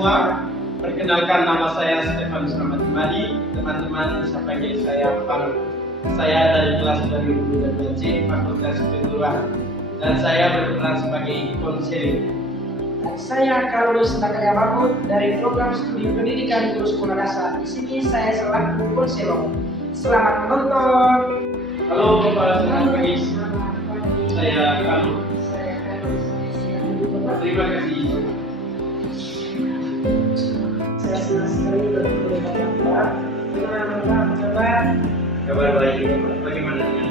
semua. Perkenalkan, nama saya Stefanus Rahmat Imadi. Teman-teman bisa panggil saya Pak. Saya dari kelas 2022C Fakultas Keguruan dan saya berperan sebagai konseling. Saya Carlos Natalia Mahmud dari program studi pendidikan guru sekolah dasar. Di sini saya selaku konselor. Selamat menonton. Halo Bapak, selamat pagi. Saya Carlos. Terima kasih. Saya senang sekali bertemu dengan Bapak. Gimana Bapak? Kabar? Kabar baik, Bapak. Bagaimana dengan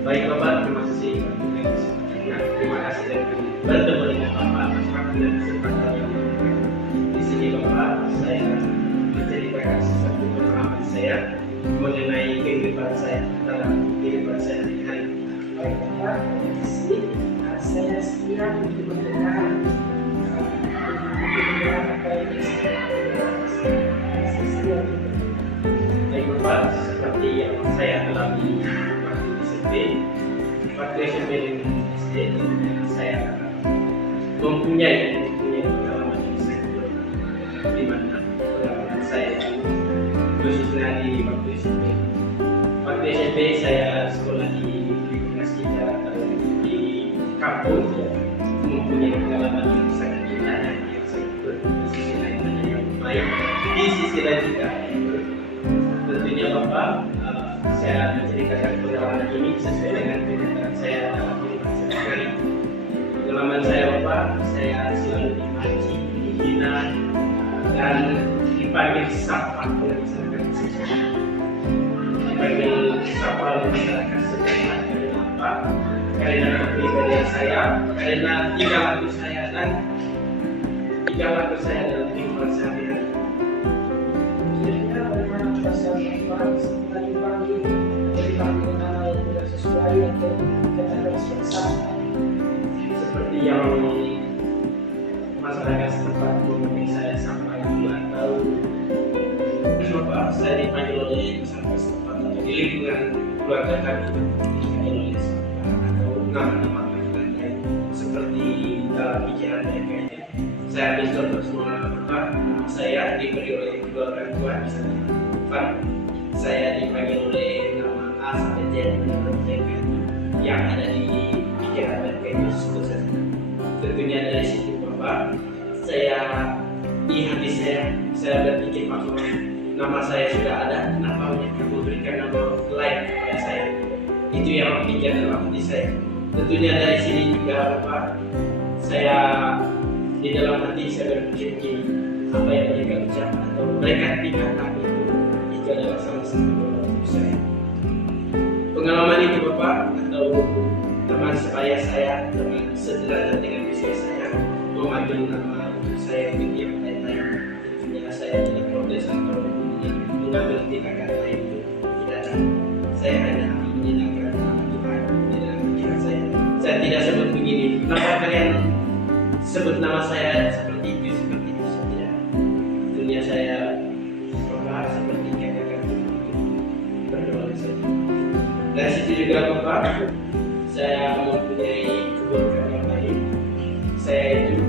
baik Bapak, terima kasih. Terima kasih dan bertemu dengan Bapak atas waktu dan kesempatan yang diberikan. Di sini Bapak, saya menceritakan sesuatu pengalaman saya mengenai kehidupan saya dalam kehidupan saya hari-hari. Baik Bapak, terima kasih. Saya siap untuk mendengar apa yang saya Baik Bapak, seperti yang saya alami waktu SMP dengan SD, saya mempunyai pengalaman yang sangat di mana pengalaman saya khususnya di waktu SMP. Waktu SMP saya sekolah di lingkungan sekitar atau di kampung, mempunyai pengalaman yang sangat indah dan yang sangat buruk. Di sisi lain ada yang baik, di sisi lain juga yang buruk. Tentunya Bapak, saya menceritakan pengalaman ini sesuai dengan kenyataan saya dalam kehidupan sehari-hari. Pengalaman saya Bapak, saya selalu dimaci, dihina, dan dipanggil sapa oleh masyarakat sekitar. Dipanggil sapa oleh masyarakat sekitar karena apa? Karena kepribadian saya, karena tingkah laku saya dalam kehidupan sehari-hari. Kira-kira bagaimana perasaan Bapak setelah dipanggil nama yang tidak sesuai atau kata-kata salah? Seperti yang masyarakat setempat memanggil saya sampai atau Bapak, saya dipanggil oleh masyarakat setempat atau di lingkungan keluarga kami dipanggil oleh atau nama-nama panggilan lain seperti dalam pikiran mereka ini. Saya ambil contoh semua Bapak, saya diberi oleh kedua orang tua misalnya Pak, saya dipanggil oleh nama A sampai Z menurut mereka yang ada di pikiran mereka itu sebut saja. Tentunya dari situ Bapak, di hati saya berpikir bahwa nama saya sudah ada, kenapa kamu berikan nama lain kepada saya? Itu yang pikir dalam hati saya. Tentunya dari sini juga Bapak, saya di dalam hati saya berpikir begini, apa yang mereka ucapkan atau mereka tingkatkan itu adalah salah satu pengalaman saya. Pengalaman itu Bapak atau teman sebaya saya, teman sederajat dengan istri saya memanggil nama untuk saya tiap hari. Tentunya saya tidak protes atau mengambil tindakan lain itu tidak ada. Saya hanya menyenangkan nama Tuhan di dalam pikiran saya. Saya tidak sebut begini, kenapa kalian sebut nama saya seperti itu saya tidak. Tentunya saya berdoa seperti kakak berdoa saja. Dari situ juga Bapak, saya mempunyai keburukan yang lain. Saya itu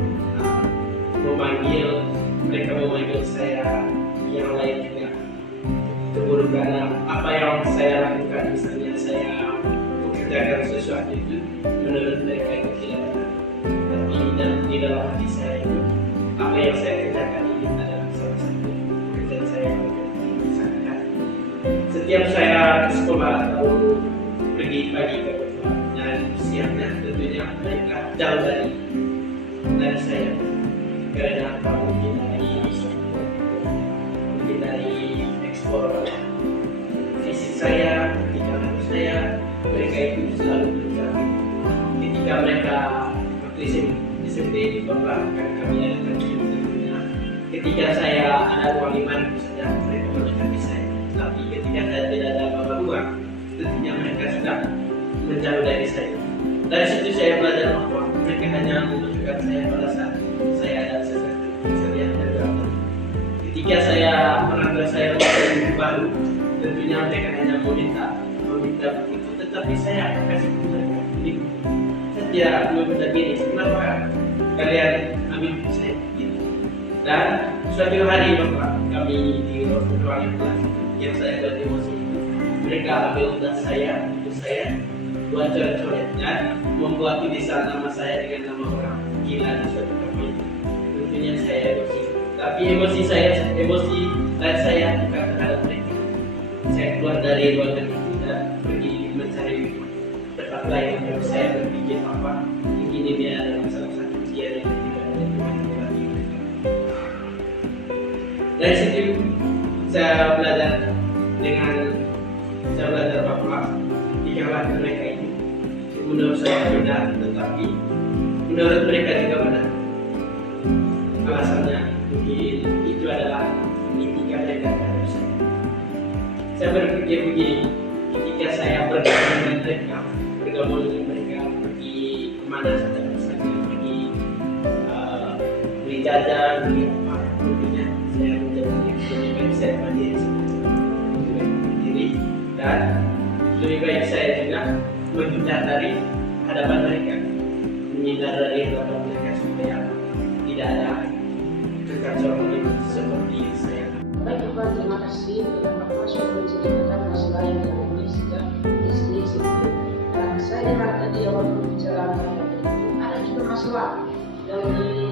mereka memanggil saya yang lain juga. Keburukan apa yang saya lakukan, misalnya saya mengerjakan sesuatu itu menurut mereka itu tidak benar. Tapi di dalam hati saya itu apa yang saya kerjakan ini adalah salah satu pekerjaan saya yang sangat. Setiap saya ke sekolah atau pergi pagi ke sekolah dan siangnya tentunya mereka jauh dari saya karena apa mungkin dari ekspor fisik saya, pikiran saya, mereka itu selalu berjalan. Ketika mereka waktu SMP di Bapak, kami ada tentunya. Ketika saya ada uang 5.000 saja, mereka mendekati saya. Tapi ketika saya tidak ada apa-apa uang, tentunya mereka sudah menjauh dari saya. Dari situ saya belajar bahwa mereka hanya membutuhkan saya pada saat saya ada sesuatu kesedihan dan berapa. Ketika saya merantau saya untuk baru, tentunya mereka hanya meminta tidak begitu, tetapi saya akan kasih ke mereka. Jadi saya tidak meminta gini, kenapa kalian ambil buku saya gitu. Dan suatu hari Bapak, kami di ruangan kelas yang saya buat emosi, mereka ambil tas saya, buku saya, buat coret-coret dan membuat tulisan nama saya dengan nama orang gila di suatu kafe. Tentunya saya emosi, tapi emosi dan saya bukan terhadap mereka. Saya keluar dari ruangan itu dan pergi mencari tempat lain. Lalu saya berpikir apa ini dia adalah salah satu ujian yang tidak ada di lagi. Dari situ saya belajar bahwa pikiran mereka ini menurut saya benar, tetapi menurut mereka juga benar. Alasannya mungkin itu adalah etika mereka terhadap saya. Saya berpikir begini, ketika saya bergaul dengan mereka, pergi kemana saja, misalnya pergi beli jajan, beli apa, tentunya saya menjadi lebih baik saya mandiri, dan lebih baik saya juga menghindar dari hadapan mereka, menghindar dari hadapan mereka supaya tidak ada kekacauan seperti saya. Baik Bapak, terima kasih telah Bapak sudah menceritakan masalah yang dialami sejak SD SMP. Dan saya dengar tadi awal pembicaraan Bapak itu ada juga masalah dari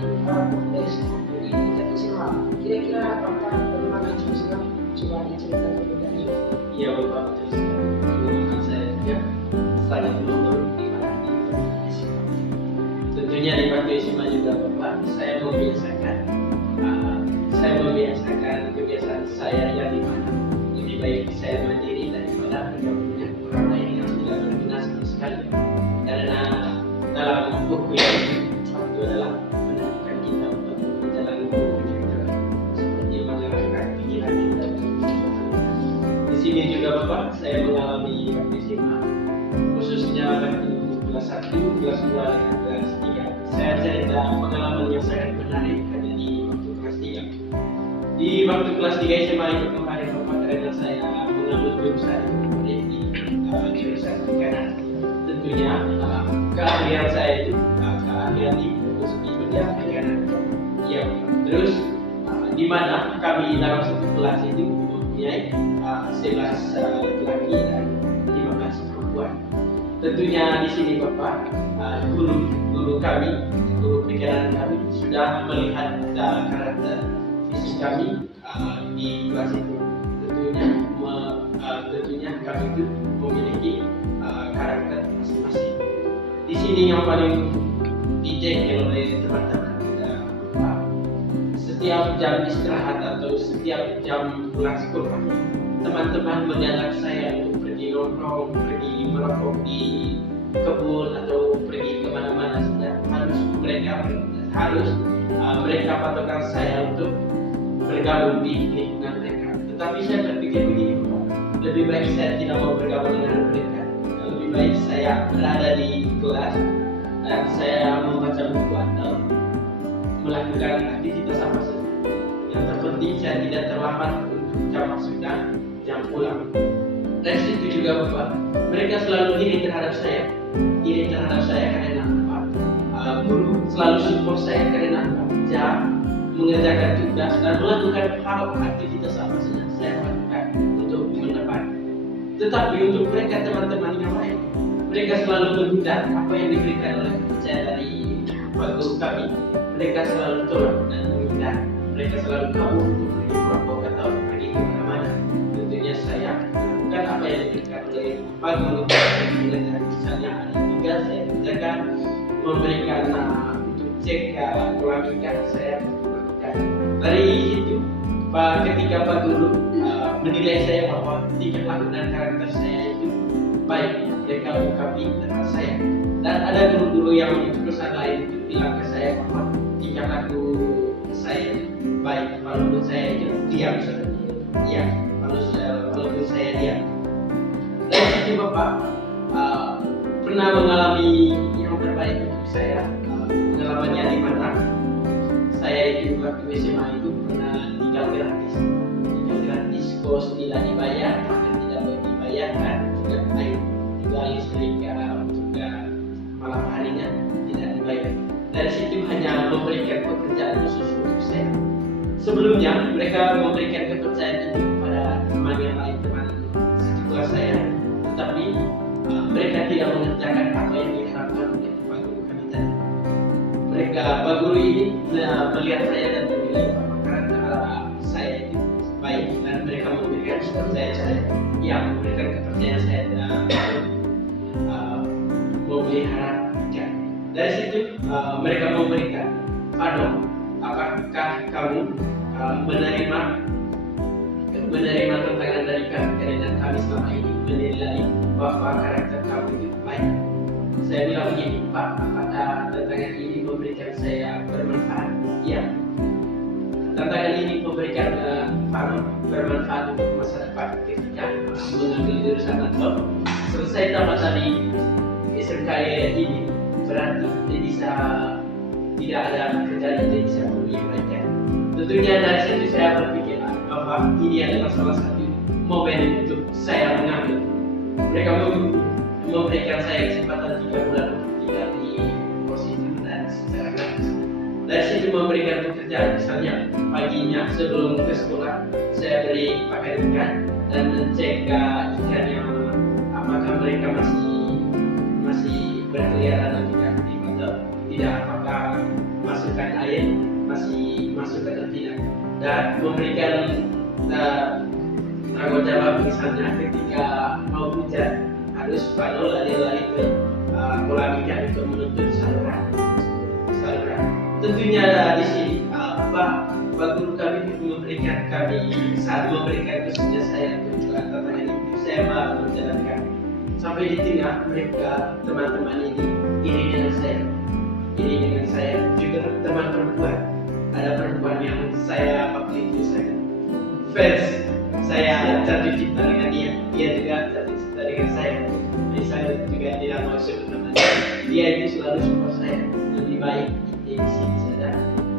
di tingkat SMA. Kira-kira apakah bagaimana itu bisa coba diceritakan lebih lanjut? Iya Bapak, betul sekali. Saya juga sangat beruntung di SMA. Tentunya di waktu SMA juga Bapak, saya membiasakan kebiasaan saya yang dimana lebih baik saya mandiri daripada bergabung dengan orang lain yang tidak berguna sama sekali. Karena dalam buku yang itu adalah menandakan kita untuk menjalani hidup kita seperti mengarahkan pikiran kita. Di sini juga Bapak, saya mengalami waktu SMA, khususnya waktu kelas 1, kelas 2, dan kelas 3. Saya cerita pengalaman yang sangat menarik hanya di waktu kelas 3. Di waktu kelas 3 SMA itu kemarin Bapak, karena saya mengambil jurusan jurusan perikanan. Tentunya keahlian saya itu keahlian di fokus di bidang perikanan. Ya, terus di mana kami dalam satu kelas itu mempunyai 11 laki-laki dan 15 perempuan. Tentunya di sini Bapak, guru perikanan kami sudah melihat karakter fisik kami di kelas itu. Tentunya kami itu memiliki karakter masing-masing. Di sini yang paling dicek oleh teman-teman, setiap jam istirahat atau setiap jam pulang sekolah, teman-teman mengajak saya untuk pergi nongkrong, pergi merokok di kebun atau pergi kemana-mana saja. Mereka patokan saya untuk bergabung di lingkungan mereka. Tetapi saya berpikir begini, lebih baik saya tidak mau bergabung dengan mereka. Lebih baik saya berada di kelas dan saya membaca buku atau melakukan aktivitas apa saja. Yang terpenting saya tidak terlambat untuk jam masuk dan jam pulang. Dari situ juga Bapak, mereka selalu iri terhadap saya karena apa? Guru selalu support saya karena jam mengerjakan tugas dan melakukan hal aktivitas apa saja saya lakukan untuk mendapat. Tetapi untuk mereka teman-teman yang lain, mereka selalu menghindar apa yang diberikan oleh saya dari Pak Guru kami. Mereka selalu tolak dan menghindar. Mereka selalu kabur untuk pergi merokok atau pergi ke mana-mana. Tentunya saya melakukan apa yang diberikan oleh Pak Guru. Misalnya hari 3 saya kerjakan, memberikan untuk cek kolam ikan saya lakukan. Dari itu ketika Pak Guru menilai saya bahwa tingkah laku dan karakter saya itu baik, mereka ungkapi tentang saya. Dan ada guru-guru yang jurusan lain itu bilang ke saya bahwa tingkah laku saya baik, walaupun saya itu diam saja. Ya, walaupun saya diam. Dan itu Bapak pernah mengalami yang terbaik untuk saya. Pengalamannya di mana saya itu waktu SMA itu pernah tinggal gratis, kos tidak dibayar, makan tidak dibayar, dan juga air mereka juga malam harinya tidak dibayar. Dari situ hanya memberikan pekerjaan khusus untuk saya. Sebelumnya mereka memberikan kepercayaan itu kepada teman yang lain, teman satu kelas saya, tetapi mereka tidak mengerjakan apa yang diharapkan oleh Pak Guru kami tadi. Mereka, Pak Guru ini melihat saya dan menilai karakter saya itu baik, dan mereka memberikan kepercayaan saya, memberikan kepercayaan saya dan memelihara ikan. Dari situ mereka memberikan, Pak, apakah kamu menerima tantangan dari kami karena kami selama ini menilai bahwa karakter kamu itu baik? Saya bilang begini, Pak, apakah tantangan ini memberikan saya bermanfaat? Iya. Tantangan ini memberikan bermanfaat untuk masa depan ketika mengambil jurusan atau selesai tamat dari SMK ini, berarti bisa tidak ada pekerjaan yang bisa memenuhi mereka. Tentunya dari situ saya berpikir bahwa ini adalah salah satu momen untuk saya mengambil. Mereka memberikan saya kesempatan 3 bulan untuk tinggal di positif dan secara gratis. Dari situ memberikan pekerjaan, misalnya paginya sebelum ke sekolah saya beri pakan ikan dan mencek ikan yang apakah mereka masih berkeliaran atau tidak aktif atau tidak, apakah masukkan air masih masuk atau tidak, dan memberikan tanggung jawab, misalnya ketika mau hujan harus patrol lari-lari ke kolam ikan untuk menutup saluran. Tentunya di sini Pak Guru kami memberikan khususnya saya untuk tantangan itu, saya menjalankan sampai di tengah mereka teman-teman ini iri dengan saya juga teman perempuan. Ada perempuan yang saya waktu itu saya fans, saya jatuh cinta dengan dia juga jatuh cinta dengan saya. Jadi saya juga tidak mau sebut namanya. Dia itu selalu support saya, lebih baik di sini saja.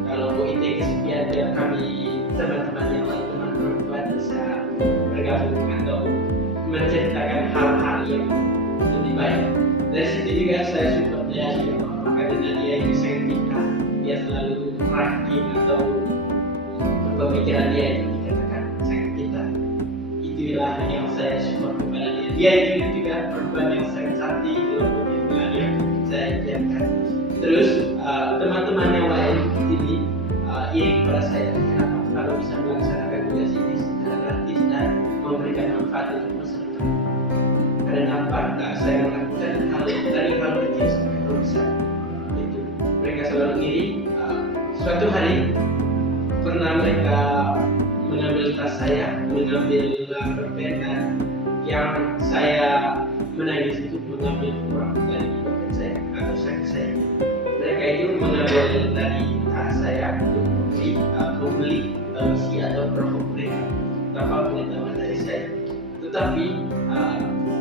Kalau mau ide kesepian, biar kami teman-teman yang lain, teman perempuan bisa bergabung atau menceritakan hal-hal yang lebih baik. Dari situ juga saya support dia juga, karena dia itu sangat pintar, dia selalu ranking atau pemikiran dia itu dikatakan sangat pintar. Itulah yang saya support kepada dia. Dia itu juga perempuan yang sangat cantik, kalau yang saya jadikan. Terus teman-teman yang lain ini iri kepada saya, kenapa kalau bisa melaksanakan tugas ini secara gratis dan memberikan manfaat untuk masyarakat. Karena apa? Saya melakukan hal kecil sampai hal besar. Itu mereka selalu iri. Suatu hari pernah mereka mengambil tas saya, mengambil pulpen, dan yang saya menangis itu mengambil uang dari dompet saya atau saku saya. Mereka itu mengambil dari tas saya untuk membeli misi atau produk mereka tanpa pengetahuan dari saya. Tetapi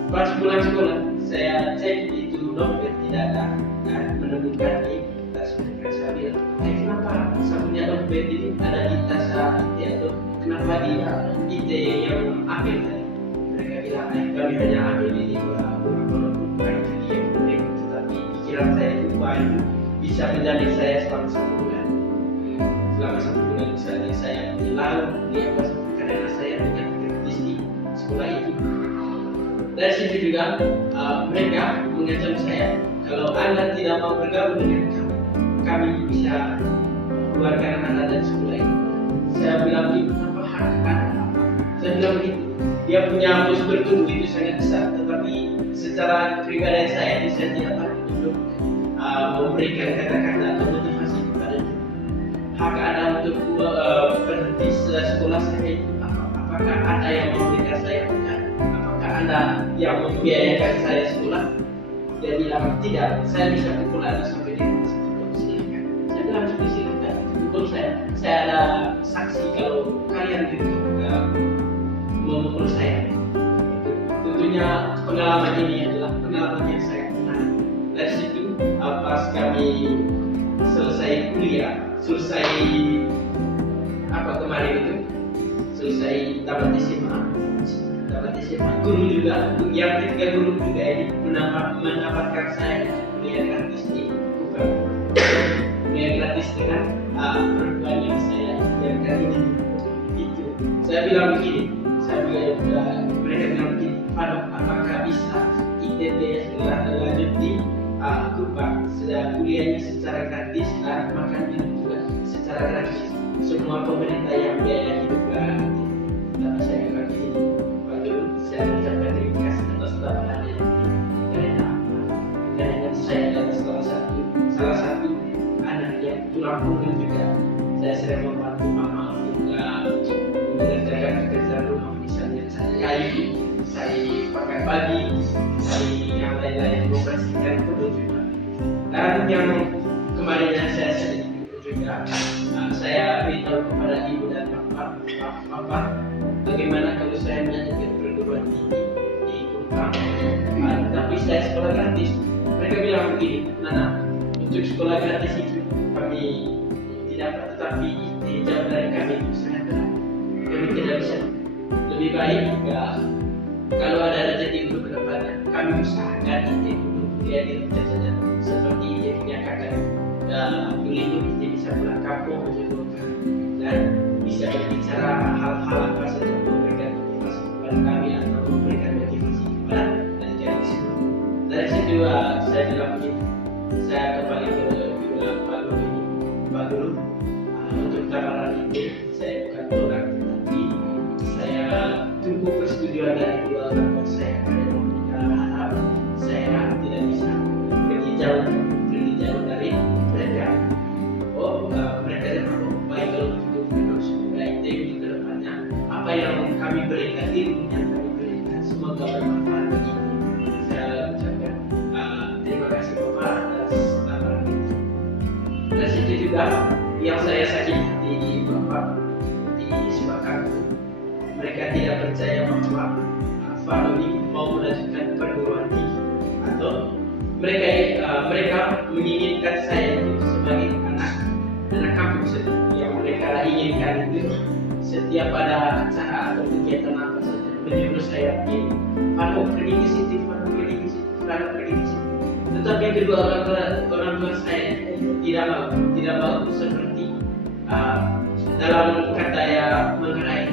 pas pulang sekolah saya cek itu dompet tidak ada dan menemukan di tas mereka. Saya bilang, kenapa saya punya dompet ini ada di tas IT atau kenapa dia IT yang ambil tadi? Mereka bilang, kami hanya ambil ini bukan hadiah mereka, tetapi pikiran saya itu itu bisa menjadi saya selama 1 bulan. Selama 1 bulan misalnya saya lalu dia pas karena saya tidak kritis di sekolah itu. Dari situ juga mereka mengancam saya, kalau Anda tidak mau bergabung dengan kami bisa keluarkan Anda dari sekolah ini. Saya bilang, itu apa hak Anda? Saya bilang begitu. Dia punya postur tubuh itu sangat besar, tetapi secara pribadi saya tidak takut untuk memberikan kata-kata atau motivasi kepada dia. Hak Anda untuk berhenti sekolah saya itu apakah ada yang memberikan saya pekerjaan? Apakah Anda yang membiayakan saya sekolah? Dia bilang tidak, saya bisa pukul Anda sampai di rumah sakit. Silakan. Saya bilang silakan. Pukul saya ada saksi kalau kalian itu memukul saya. Tentunya pengalaman ini adalah pengalaman yang sangat menarik. Dari situ pas kami selesai kuliah, selesai kemarin itu, selesai tamat SMA, tamat SMA. Guru juga, yang ketiga guru juga ini mendapatkan saya kuliah gratis di bukan kuliah gratis dengan perempuan yang saya biarkan ini. Itu saya bilang begini, mereka bilang begini, apakah bisa ITB lanjut di Kupang, sudah kuliahnya secara gratis dan makannya juga secara gratis. Semua pemerintah yang biaya hidup gratis. Tapi saya bilang begini, Pak Guru, saya mengucapkan terima kasih atas tawarannya karena saya adalah salah satu anak yang tulang punggung juga. Saya sering membantu mama juga mengerjakan pekerjaan rumah, misalnya saya kayu, saya pakai pagi, saya yang lain-lain membersihkan kebun juga. Dan yang kemarin yang saya sedih juga, saya beritahu kepada ibu dan bapak bagaimana kalau saya melanjutkan perguruan tinggi di Kupang, tapi saya sekolah gratis. Mereka bilang begini, Nana, untuk sekolah gratis itu kami tidak, tetapi dijawab dari kami itu sangat berat. Kami tidak bisa. Lebih baik kalau ada rezeki untuk kedepannya, kami usahakan itu untuk kuliah di rumah saja. Seperti dia punya kakak, dulu kita bisa pulang kampung menjemputkan dan bisa berbicara hal-hal apa saja untuk memberikan motivasi kepada kami atau memberikan motivasi kepada adik-adik semua. Dari situ saya bilang begini, saya kembali ke Pak Guru, untuk tawaran itu saya bukan tolak, tetapi saya tunggu persetujuan dari dua orang tua saya karena mereka harap saya tidak bisa pergi jauh dari mereka. Mereka memang baik kalau begitu, terus baik itu ke depannya. Apa yang kami berikan, ilmu yang kami berikan, semoga bermanfaat bagi kita. Saya ucapkan terima kasih Bapak atas tawaran itu. Dan situ juga yang saya sakit hati di Bapak di Sebakarku, mereka tidak percaya bahwa Fadli mau melanjutkan perguruan tinggi, atau mereka menginginkan saya itu sebagai anak kampus. Yang mereka inginkan itu setiap ada acara atau kegiatan apa saja menyuruh saya pergi ke situ, pergi ke situ. Tetapi kedua orang tua saya tidak mau seperti dalam kata yang mengenai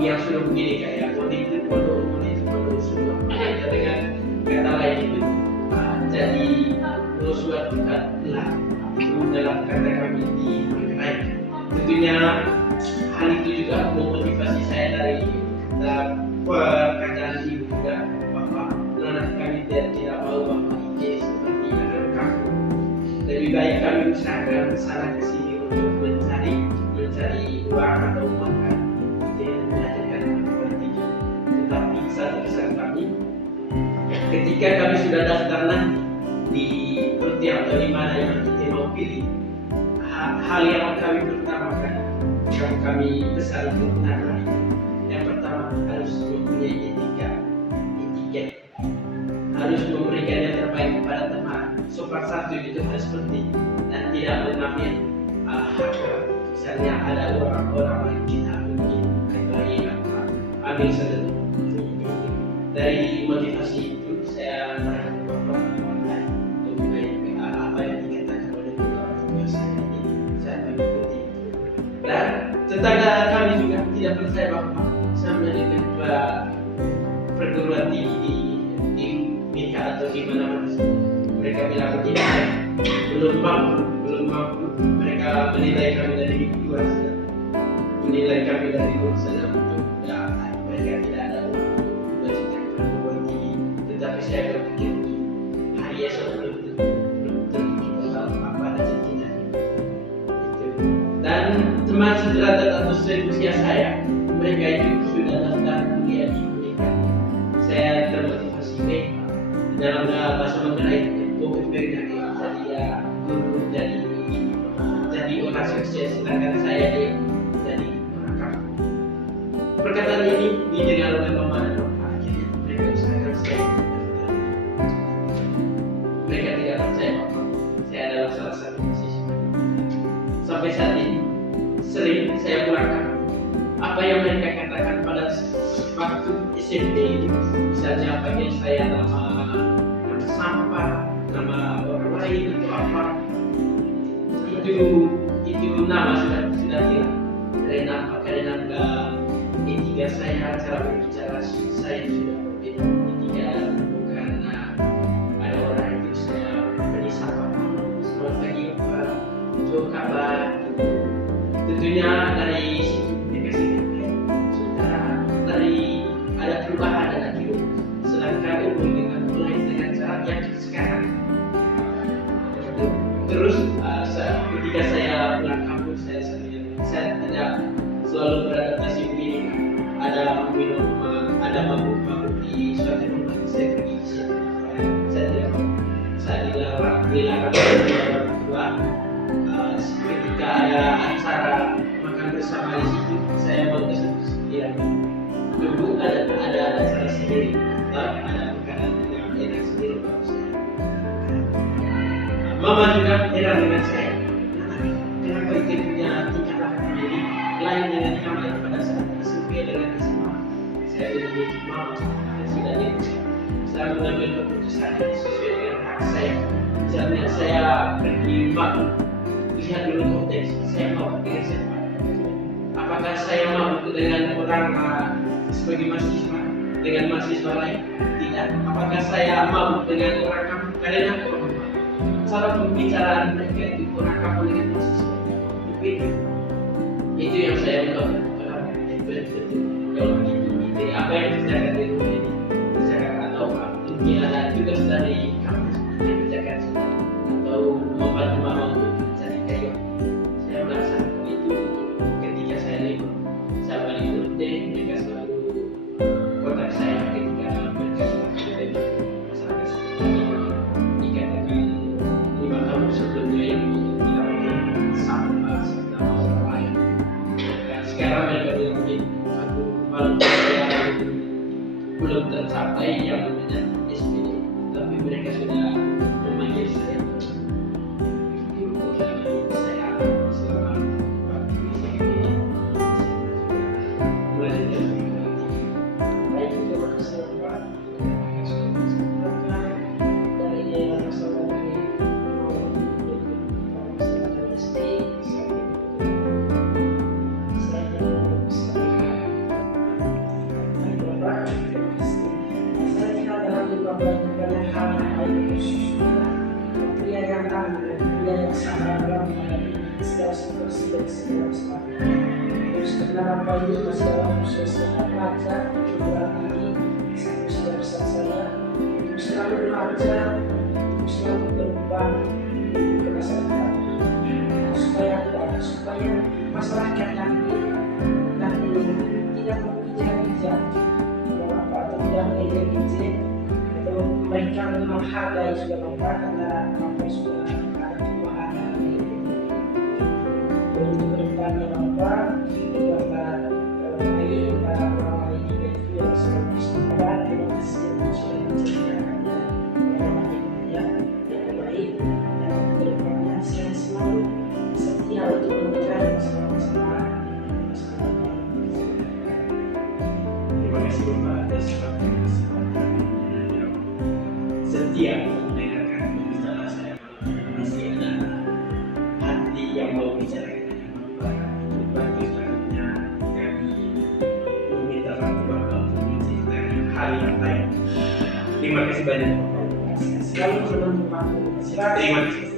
yang sudah begini kayak pondok semua dengan kata lain itu jadi suatu kata itu dalam kata kami di mengenai tentunya hal itu juga memotivasi saya dari perkataan ibu juga bahwa anak kami tidak mau bahwa ini seperti anak kampung. Lebih baik kami usahakan sana kesini untuk mencari uang atau makan dengan belajarkan politik. Tetapi satu pesan kami, ketika kami sudah daftar nanti di prodi atau di mana yang kita mau pilih, hal yang kami pertamakan, yang kami pesan untuk anak, yang pertama harus mempunyai etika, harus memberikan yang terbaik kepada teman. Sopan satu itu harus penting dan tidak mengambil hak. Misalnya ada orang-orang yang kita mungkin baik ambil saja. Dari motivasi itu saya merasa bahwa lebih baik apa yang dikatakan oleh orang tua saya ini saya mengikuti. Dan tetangga kami juga tidak percaya bahwa saya melanjutkan perguruan tinggi di Mika atau di mana-mana. Mereka bilang begini, belum mampu. Mereka menilai kami dari luar saja, untuk mereka tidak ada untuk melanjutkan perguruan tinggi. Tetapi saya berpikir hari esok belum tentu kita tahu apa rezekinya. Dan teman sederajat atau seusia saya, mereka itu sudah daftar kuliah di Unika. Saya termotivasi baik dalam bahasa mengenai dari guru jadi orang sukses, sedangkan saya jadi orang kampung. Perkataan ini didengar oleh paman dan bapak, akhirnya mereka usahakan saya. Mereka tidak percaya bahwa saya adalah salah satu musisi. Sampai saat ini sering saya pulangkan apa yang mereka katakan pada waktu SMP, misalnya panggil saya nama sampah, nama orang lain atau apa, itu nama sudah hilang. Karena etika saya, cara berbicara saya sudah berbeda. Etika karena ada orang itu saya beri sapa, selamat pagi Pak, Jo kabar. Tentunya dari situ mereka sudah dari ada perubahan dalam hidup. Sedangkan hubungan dengan mulai dengan cara yang sekarang. Terus ketika saya pulang kampus saya tidak selalu beradaptasi begini. Ada mabuk di suatu rumah, saya pergi di situ. Saya dilarang oleh orang tua. Ketika ada acara makan bersama di situ, saya mau ke situ sendirian. Dulu ada acara sendiri, ada makanan yang enak sendiri baru saya. Mama juga heran dengan saya. Kenapa itu punya tingkah laku jadi lain dengan kamu pada saat SMP dengan SMA? Saya lebih mama dan sudah itu. Saya mengambil keputusan sesuai dengan hak saya. Misalnya saya pergi makan, lihat dulu konteks saya mau dengan siapa. Apakah saya mau dengan orang sebagai mahasiswa dengan mahasiswa lain? Tidak. Apakah saya mau dengan orang kamu? Karena cara pembicaraan mereka itu kurang kamu dengan mahasiswa. Itu yang saya bilang. Kalau begitu, apa yang dikerjakan di rumah ini dikerjakan atau mungkin ada tugas dari kampus yang dikerjakan atau membantu mama untuk mencari kayu. Saya merasa itu ketika saya libur, saya balik rutin, mereka selalu kontak saya ketika mereka dari masyarakat sekitar dikatakan 5 tahun sebelumnya yang tidak sama orang lain. Sekarang mereka bilang begini, aku malu saya belum tercapai yang namanya SPD, tapi mereka sudah memanggil saya. Saya selama waktu ini mulai dari Baik, terima kasih Pak. Dari masalah dari masalah SD kenapa ini masih dalam proses belajar perguruan tinggi, saya sudah pesan saya untuk selalu belajar, untuk selalu berubah ke masyarakat supaya masyarakat nanti tidak mengejar-ngejar atau tidak mengejar-ngejar atau mereka menghargai sudah apa karena apa sudah ada perubahan untuk kedepannya apa setia mendengarkan pembicaraan saya, masih ada hati yang mau bicara dengan Bapak. Selanjutnya kami meminta bantuan untuk menceritakan hal yang lain. Terima kasih banyak. Selalu bermanfaat. Terima kasih.